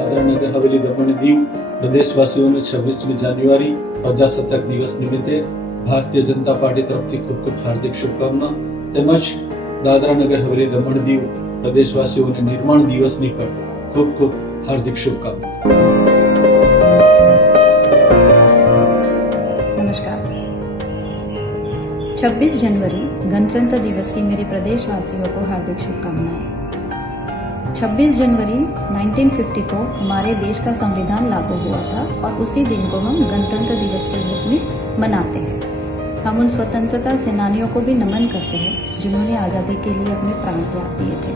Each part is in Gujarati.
દાદરા નગર હવેલી દમણ દીવ પ્રદેશવાસીઓને 26મી જાન્યુઆરી પ્રજાસત્તાક દિવસ નિમિત્તે ભારતીય જનતા પાર્ટી તરફથી ખૂબ ખૂબ હાર્દિક શુભકામના તેમજ દાદરા નગર હવેલી દમણ દીવ પ્રદેશવાસીઓને નિર્માણ દિવસની પણ ખૂબ ખૂબ હાર્દિક શુભકામના। नमस्कार। 26 जनवरी गणतंत्र दिवस की मेरे प्रदेशवासियों को हार्दिक शुभकामनाएं। 26 जनवरी 1950 को हमारे देश का संविधान लागू हुआ था और उसी दिन को हम गणतंत्र दिवस के रूप में मनाते हैं। हम उन स्वतंत्रता सेनानियों को भी नमन करते हैं जिन्होंने आज़ादी के लिए अपने प्राण त्याग दिए थे।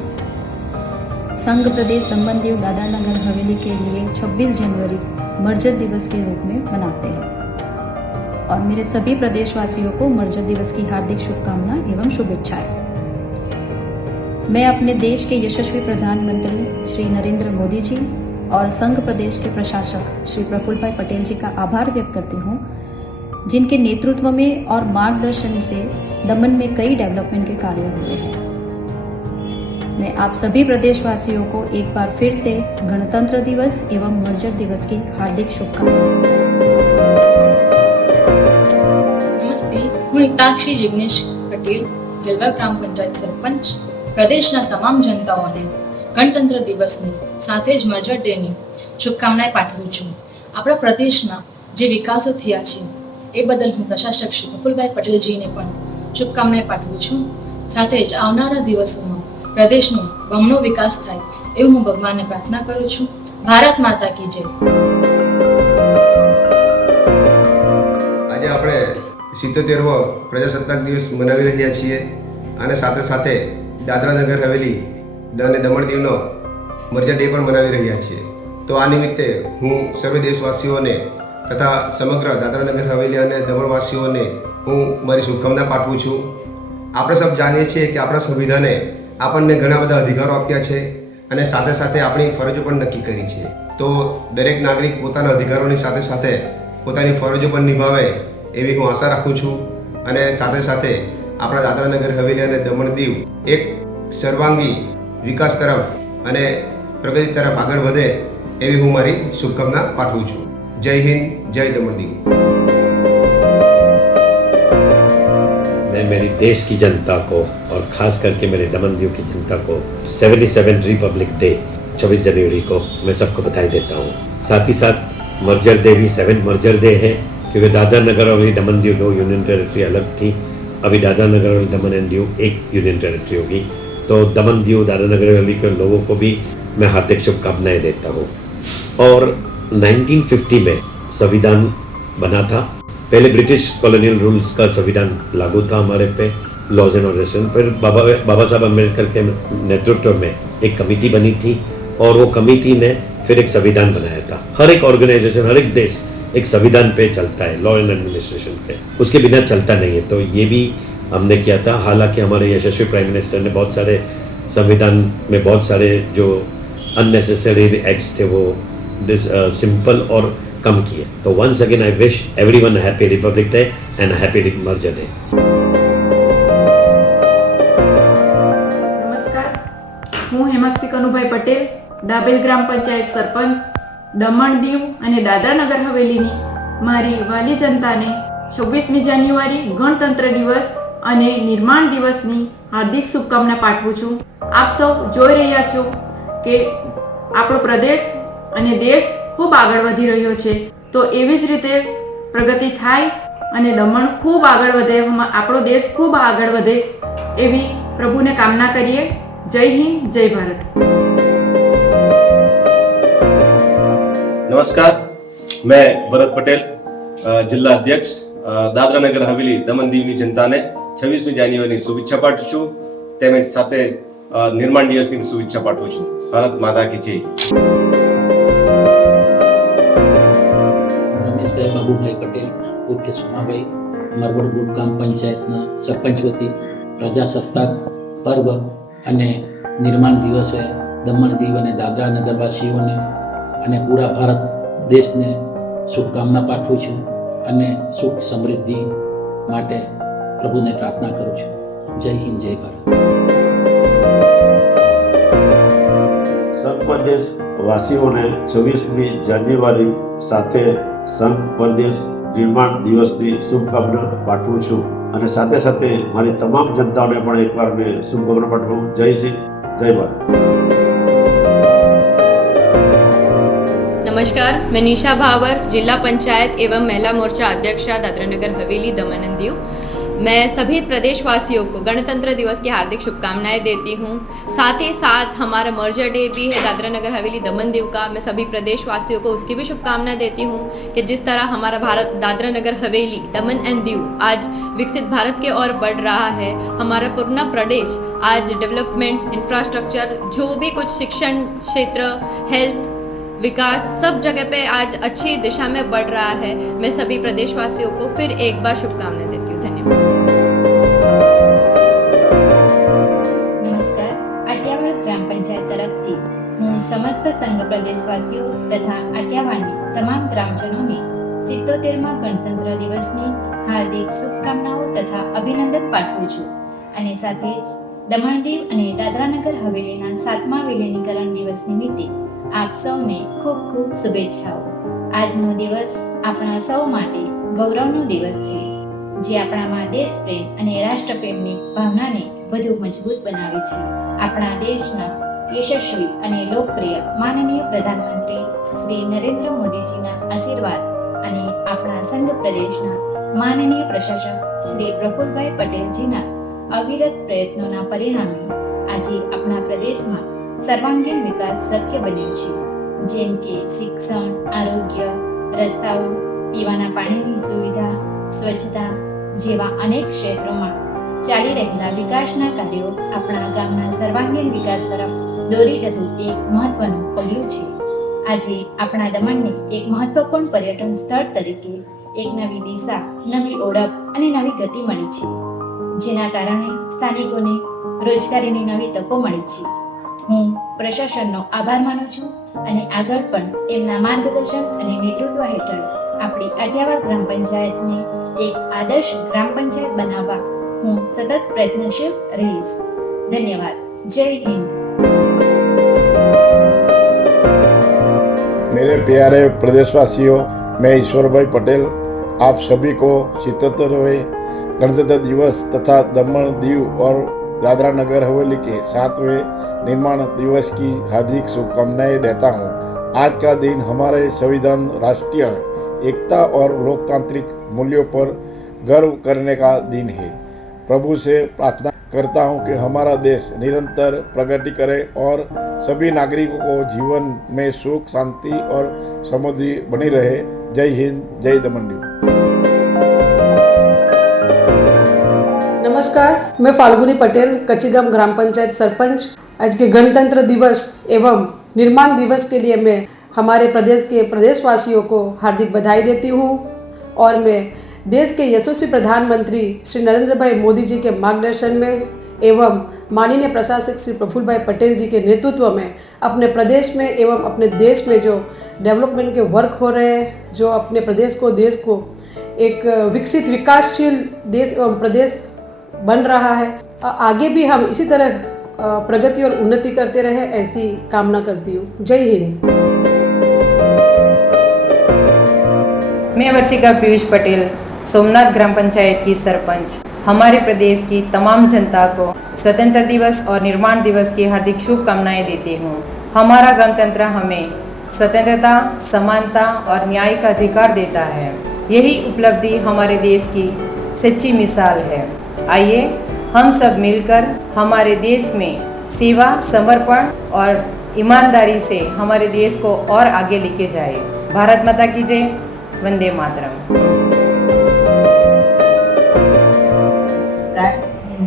संघ प्रदेश दमन दीव दादरा नगर हवेली के लिए 26 जनवरी मर्जर दिवस के रूप में मनाते हैं और मेरे सभी प्रदेशवासियों को मर्जर दिवस की हार्दिक शुभकामना एवं शुभेच्छाएं। मैं अपने देश के यशस्वी प्रधानमंत्री श्री नरेंद्र मोदी जी और संघ प्रदेश के प्रशासक श्री प्रफुल्ल भाई पटेल जी का आभार व्यक्त करती हूँ, जिनके नेतृत्व में और मार्गदर्शन से दमन में कई डेवलपमेंट के कार्य हुए हैं। मैं आप सभी प्रदेशवासियों को एक बार फिर से गणतंत्र दिवस एवं मर्जर दिवस की हार्दिक शुभकामनाएं। नमस्ते, હું હિતાક્ષી જિગ્નેશ પટેલ, ગેલવા ગ્રામ પંચાયત સરપંચ, પ્રદેશના તમામ જનતાઓને ગણતંત્ર દિવસની સાથે જ મર્જર ડેની શુભકામનાએ પાઠવું છું। આપણા પ્રદેશના જે વિકાસો થયા છે એ બદલ હું પ્રશાસક શ્રી પ્રફુલ્લભાઈ પટેલજીને પણ શુભકામનાએ પાઠવું છું। સાથે જ આવનારા દિવસોમાં પ્રદેશનો બમણો વિકાસ થાય એવું હું ભગવાનને પ્રાર્થના કરું છું। ભારત માતા કી જય। આજે આપણે 77મો પ્રજાસત્તાક દિવસ મનાવી રહ્યા છીએ અને સાથે સાથે દાદરા નગર હવેલી અને દમણ દીવનો મર્જર ડે પણ મનાવી રહ્યા છીએ। તો આ નિમિત્તે હું સર્વે દેશવાસીઓને તથા સમગ્ર દાદરા નગર હવેલી અને દમણવાસીઓને હું મારી શુભકામના પાઠવું છું। આપણે સૌ જાણીએ છીએ કે આપણા સંવિધાને આપણને ઘણા બધા અધિકારો આપ્યા છે અને સાથે સાથે આપણી ફરજો પણ નક્કી કરી છે। તો દરેક નાગરિક પોતાના અધિકારોની સાથે સાથે પોતાની ફરજો પણ નિભાવે એવી હું આશા રાખું છું અને સાથે સાથે આપણા દાદરા નગર હવેલી અને દમણ દીવ એક સર્વાંગી વિકાસ તરફ અને પ્રગતિ તરફ આગળ વધે એવી હું મારી શુભકામના પાઠવું છું। જય હિન્દ, જય દમણ દીવ। मैं मेरी देश की जनता को और खास करके मेरे दमन दीव की जनता को 77 रिपब्लिक डे 26 जनवरी को मैं सबको बधाई देता हूँ। साथ ही साथ मर्जर डे भी 7 मर्जर डे है, क्योंकि दादरा नगर और दमन दीव 2 यूनियन टेरिटरी अलग थी। अभी दादरा नगर और दमन एंड दीव एक यूनियन टेरिटरी होगी। तो दमन दीव दादरा नगर हवेली के लोगों को भी मैं हार्दिक शुभकामनाएं देता हूँ। और 1950 में संविधान बना था। पहले ब्रिटिश कॉलोनियल रूल्स का संविधान लागू था हमारे पे, लॉज एंड ऑर्डर्स पर। बाबा साहब अम्बेडकर के नेतृत्व में एक कमेटी बनी थी और वो कमेटी ने फिर एक संविधान बनाया था। हर एक ऑर्गेनाइजेशन, हर एक देश एक संविधान पे चलता है, लॉ एंड एडमिनिस्ट्रेशन पे, उसके बिना चलता नहीं है। तो ये भी हमने किया था। हालांकि हमारे यशस्वी प्राइम मिनिस्टर ने बहुत सारे संविधान में बहुत सारे जो अननेसेसरी एक्ट्स थे वो सिंपल और कम किए। तो once again I wish everyone happy Republic Day and happy merger day. નમસ્કાર, હું હેમાક્ષી કનુભાઈ પટેલ, ડાબેલ ગ્રામ પંચાયત સરપંચ, દમણ દીવ અને દાદરા નગર હવેલીની મારી વાલી જનતાને 26મી જાન્યુઆરી ગણતંત્ર દિવસ અને નિર્માણ દિવસની હાર્દિક શુભકામના પાઠવું છું। આપ સૌ જોઈ રહ્યા છો કે આપણો પ્રદેશ અને દેશ ખૂબ આગળ વધી રહ્યો છે। તો એવી જ રીતે પ્રગતિ થાય અને દમણ ખૂબ આગળ વધે, આપણો દેશ ખૂબ આગળ વધે એવી પ્રભુને કામના કરીએ। જય હિન્દ, જય ભારત। नमस्कार, मैं भरत पटेल, जिला अध्यक्ष, दादरा नगर हवेली दमन दीवनी जनता ने 26મી જાન્યુઆરીની શુભેચ્છા પાઠવું છું। તેમજ સાથે નિર્માણ દિવસની શુભેચ્છા પાઠવું છું. ભારત માતા કી જય. રમેશભાઈ બાબુભાઈ પટેલ ઉર્ફે સોમાભાઈ મરવડ ગ્રામ પંચાયતના સરપંચ વતી પ્રજાસત્તાક પર્વ અને નિર્માણ દિવસે દમણ દીવ અને દાદરા નગરવાસીઓને અને પૂરા ભારત દેશને શુભકામના પાઠવું છું અને સુખ સમૃદ્ધિ માટે પ્રભુને પ્રાર્થના કરું છું. જય હિન્દ, જય ભારત. સંઘ પ્રદેશ વાસીઓને 26મી જાન્યુઆરી સાથે સંઘ પ્રદેશ નિર્માણ દિવસની શુભકામના પાઠવું છું અને સાથે સાથે મારી તમામ જનતાઓને પણ એકવાર મેં શુભકામના પાઠવું. જય સિંહ, જય ભારત. नमस्कार, मैं निशा भावर, जिला पंचायत एवं महिला मोर्चा अध्यक्षा दादरा नगर हवेली दमन एंड दीव। मैं सभी प्रदेशवासियों को गणतंत्र दिवस की हार्दिक शुभकामनाएं देती हूं। साथ ही साथ हमारा मर्जर डे भी है दादरा नगर हवेली दमन दीव का। मैं सभी प्रदेशवासियों को उसकी भी शुभकामनाएं देती हूं कि जिस तरह हमारा भारत दादरा नगर हवेली दमन एंड दीव आज विकसित भारत के ओर बढ़ रहा है, हमारा पूरा प्रदेश आज डेवलपमेंट, इंफ्रास्ट्रक्चर, जो भी कुछ शिक्षण क्षेत्र, हेल्थ, विकास सब जगह पे आज अच्छी दिशा में बढ़ रहा है। मैं सभी प्रदेशवासियों को फिर एक बार शुभकामनाएं देती हूँ. धन्यवाद. નમસ્કાર. આટિયાવાડ ગ્રામ પંચાયત તરફથી હું સમસ્ત સંઘ પ્રદેશવાસીઓ તથા આટિયાવાડની તમામ ગ્રામજનોને 77મા ગણતંત્ર દિવસની હાર્દિક શુભકામનાઓ તથા અભિનંદન પાઠવું છું અને સાથે જ દમણ દીવ અને દાદરા નગર હવેલીના 7મા વિલીનીકરણ દિવસ નિમિત્તે આપ સૌને ખૂબ ખૂબ શુભેચ્છાઓ. આજનો દિવસ આપણા સૌ માટે ગૌરવનો દિવસ છે, જે આપણામાં દેશ પ્રેમ અને રાષ્ટ્રપ્રેમની ભાવનાને વધુ મજબૂત બનાવે છે. આપણા દેશના યશસ્વી અને લોકપ્રિય માનનીય પ્રધાનમંત્રી શ્રી નરેન્દ્ર મોદીજીના આશીર્વાદ અને આપણા સંઘ પ્રદેશના માનનીય પ્રશાસક શ્રી પ્રફુલભાઈ પટેલજીના અવિરત પ્રયત્નોના પરિણામે આજે આપણા પ્રદેશમાં સર્વાંગીણ વિકાસ શક્ય બન્યો છે. જેમ કે શિક્ષણ, આરોગ્ય, રસ્તાઓ, પીવાના પાણીની સુવિધા, સ્વચ્છતા જેવા અનેક ક્ષેત્રોમાં ચાલી રહેલા વિકાસના કાર્યો આપણા ગામના સર્વાંગીણ વિકાસ તરફ દોરી જતું એક મહત્વનું પગલું છે. આજે આપણા દમણને એક મહત્વપૂર્ણ પર્યટન સ્થળ તરીકે એક નવી દિશા, નવી ઓળખ અને નવી ગતિ મળી છે, જેના કારણે સ્થાનિકોને રોજગારીની નવી તકો મળી છે. હું પ્રશાસનનો આભાર માનું છું અને આગળ પણ એમના માર્ગદર્શન અને નેતૃત્વ હેઠળ આપણી આટિયાવાડ ગ્રામ પંચાયતને એક આદર્શ ગ્રામ પંચાયત બનાવવા હું સતત પ્રયત્નશીલ રહીશ. ધન્યવાદ. જય હિન્દ. मेरे प्यारे प्रदेशवासियों, मैं ईश्वर भाई पटेल आप सभी को 77वें गणतंत्र दिवस तथा दमन दीव और दादरा नगर हवेली के 7वें निर्माण दिवस की हार्दिक शुभकामनाएं देता हूं। आज का दिन हमारे संविधान, राष्ट्रीय एकता और लोकतांत्रिक मूल्यों पर गर्व करने का दिन है। प्रभु से प्रार्थना करता हूं कि हमारा देश निरंतर प्रगति करे और सभी नागरिकों को जीवन में सुख, शांति और समृद्धि बनी रहे। जय हिंद, जय दमन दीव। नमस्कार, मैं फाल्गुनी पटेल, कच्चीगाम ग्राम पंचायत सरपंच। आज के गणतंत्र दिवस एवं निर्माण दिवस के लिए मैं हमारे प्रदेश के प्रदेशवासियों को हार्दिक बधाई देती हूँ और मैं देश के यशस्वी प्रधानमंत्री श्री नरेंद्र भाई मोदी जी के मार्गदर्शन में एवं माननीय प्रशासक श्री प्रफुल्ल भाई पटेल जी के नेतृत्व में अपने प्रदेश में एवं अपने देश में जो डेवलपमेंट के वर्क हो रहे हैं, जो अपने प्रदेश को एक विकसित विकासशील देश एवं प्रदेश बन रहा है, आगे भी हम इसी तरह प्रगति और उन्नति करते रहे, ऐसी कामना करती हूँ. जय हिंद. मैं वर्षिका पीयूष पटेल, सोमनाथ ग्राम पंचायत की सरपंच, हमारे प्रदेश की तमाम जनता को स्वतंत्रता दिवस और निर्माण दिवस की हार्दिक शुभकामनाएं देती हूँ। हमारा गणतंत्र हमें स्वतंत्रता, समानता और न्याय का अधिकार देता है। यही उपलब्धि हमारे देश की सच्ची मिसाल है। आइए हम सब मिलकर हमारे देश में सेवा, समर्पण और ईमानदारी से हमारे देश को और आगे लेके जाए। भारत माता की जय. वंदे मातरम.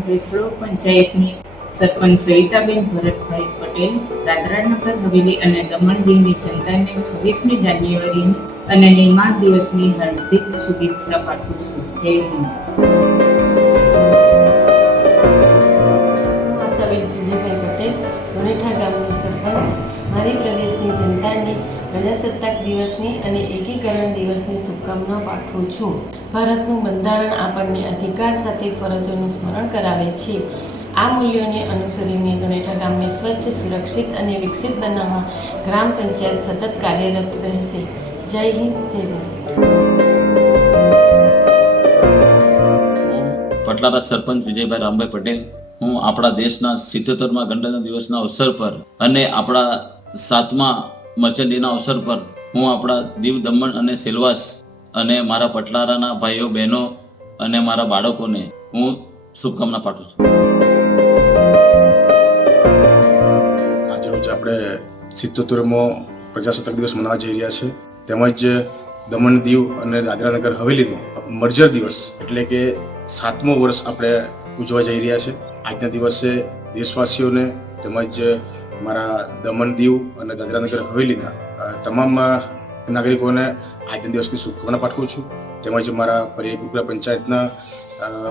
देशलो पंचायतनी સરપંચ સવિતાબેન ભરતભાઈ પટેલ દાદરાનગર હવેલી અને દમણ દીવની જનતાને 26મી જાન્યુઆરીની અને નિર્માણ દિવસની હાર્દિક શુભેચ્છા પાઠવું છું. જય હિન્દ. સુજયભાઈ પટેલ ધોળેઠા ગામની સરપંચ. મારી પ્રદેશની જનતાને પ્રજાસત્તાક દિવસની અને એકીકરણ દિવસની શુભકામના પાઠવું છું. ભારતનું બંધારણ આપણને અધિકાર સાથે ફરજોનું સ્મરણ કરાવે છે. આ મૂલ્યોને અનુસરીને ધોળેઠા ગામને સ્વચ્છ, સુરક્ષિત અને વિકસિત બનાવવા ગ્રામ પંચાયત સતત કાર્યરત રહેશે. જય હિન્દ, જય ભારત. પટલારા સરપંચ વિજયભાઈ રામભાઈ પટેલ. હું આપણા દેશના 77મા ગણતંત્ર દિવસના અવસર પર અને આપણા 7મા મર્ચન્ટ ડેના અવસર પર હું આપણા દીવ, દમણ અને સેલવાસ અને મારા પટલારાના ભાઈઓ, બહેનો અને મારા બાળકોને હું શુભકામના પાઠવું છું. આજરોજ આપણે 77મો પ્રજાસત્તાક દિવસ મનાવવા જઈ રહ્યા છે. તેમજ દમણ, દીવ અને દાદરાનગર હવેલીનો મર્જર દિવસ એટલે કે 7મો વર્ષ આપણે ઉજવવા જઈ રહ્યા છે. આજના દિવસે દેશવાસીઓને તેમજ મારા દમણ, દીવ અને દાદરાનગર હવેલીના તમામ નાગરિકોને આજના દિવસની શુભકામના પાઠવું છું. તેમજ મારા પરિયાર પંચાયતના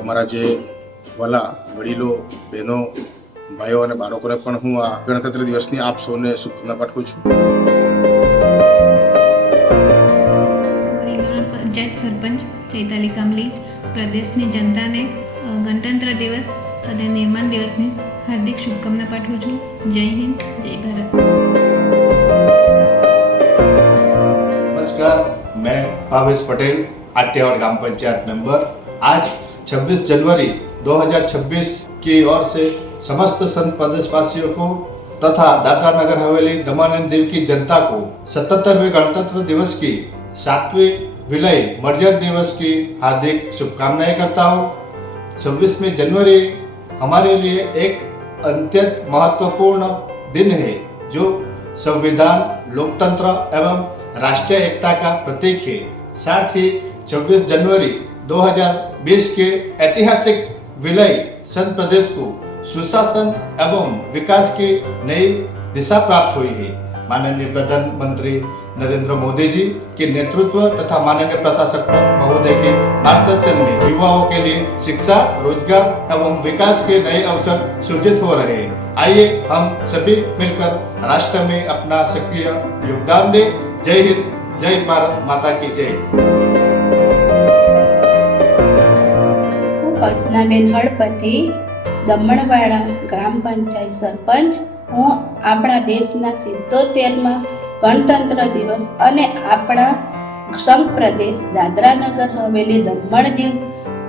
મારા જે વાલા વડીલો, બહેનો, ભાઈઓ અને બાળકોને પણ હું આ ગણતંત્ર દિવસની આપ સૌને શુભકામના પાઠવું છું. પંચાયત સરપંચ ચૈતાલી કામલી પ્રદેશની જનતાને ગણતંત્ર દિવસ અને નિર્માણ દિવસની હાર્દિક શુભકામના પાઠવું છું. જય હિન્દ, જય ભારત. नमस्कार, मैं भावेश पटेल, आटियावाड़ ग्राम पंचायत मेंबर. आज 26 जनवरी 2026 की ओर से समस्त संत प्रदेशवासियों को तथा दादरा नगर हवेली, दमन एंड दीव की जनता को 77वें गणतंत्र दिवस की 7वीं विलय मर्जर दिवस की हार्दिक शुभकामनाएं करता हूँ. 26वीं जनवरी हमारे लिए एक अत्यंत महत्वपूर्ण दिन है जो संविधान, लोकतंत्र एवं राष्ट्रीय एकता का प्रतीक है. साथ ही 26 जनवरी 2020 के ऐतिहासिक विलय संत प्रदेश को सुशासन एवं विकास की नई दिशा प्राप्त हुई है. माननीय प्रधानमंत्री नरेंद्र मोदी जी के नेतृत्व तथा माननीय प्रशासक महोदय के मार्गदर्शन में युवाओं के लिए शिक्षा, रोजगार एवं विकास के नए अवसर सृजित हो रहे हैं. आइए हम सभी मिलकर राष्ट्र में अपना सक्रिय योगदान दें. जय हिंद, जय भारत माता की जय. કલ્પનાબેન હળપતિ, દમણવાડા ગ્રામ પંચાયત સરપંચ. હું આપણા દેશના 77મા ગણતંત્ર દિવસ અને આપણા સંઘ પ્રદેશ દાદરાનગર હવેલી, દમણ દીવ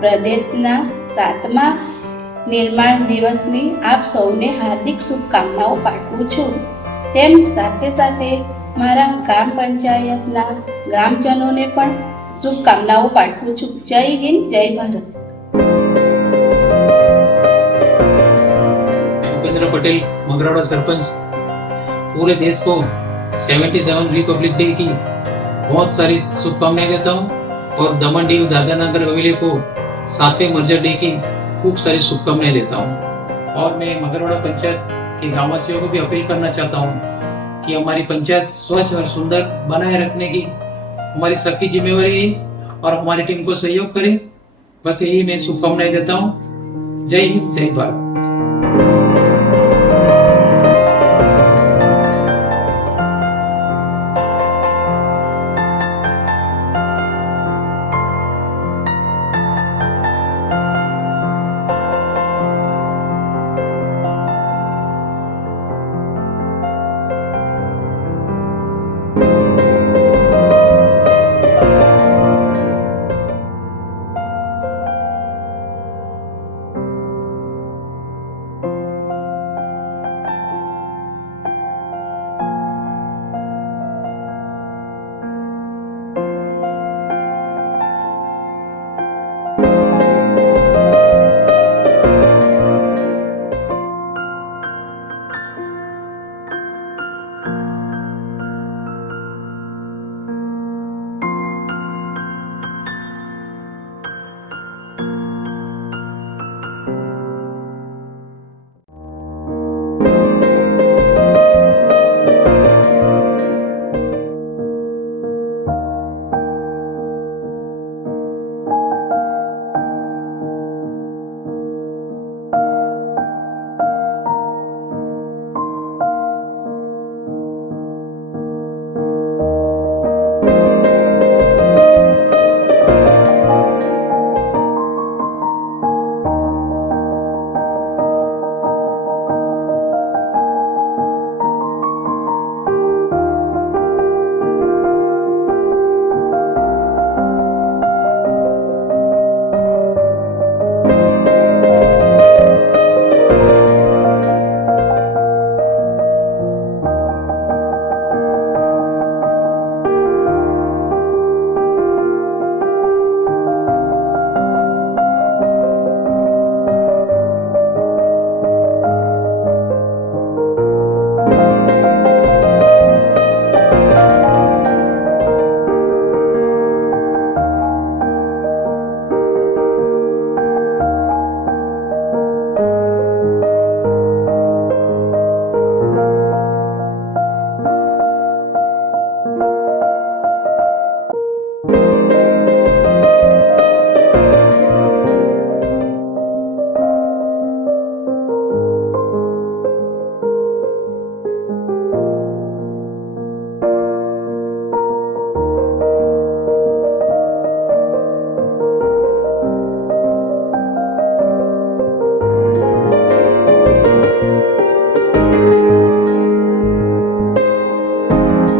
પ્રદેશના 7મા નિર્માણ દિવસની આપ સૌને હાર્દિક શુભકામનાઓ પાઠવું છું. તેમ સાથે સાથે મારા ગ્રામ પંચાયતના ગ્રામજનોને પણ શુભકામનાઓ પાઠવું છું. જય હિન્દ, જય ભારત. भूपेंद्र पटेल, मगरौड़ा सरपंच. पूरे देश को 77 रिपब्लिक डे की बहुत सारी शुभकामनाएं देता हूँ और दमन, दीव, दादरा नगर हवेली को 7वें मर्जर डे की खूब सारी शुभकामनाएं देता हूँ. और मैं मगरौड़ा पंचायत के ग्रामवासियों को भी अपील करना चाहता हूँ कि हमारी पंचायत स्वच्छ और सुंदर बनाए रखने की हमारी सबकी जिम्मेवारी है और हमारी टीम को सहयोग करें. बस यही मैं शुभकामनाएं देता हूँ. जय हिंद, जय भारत.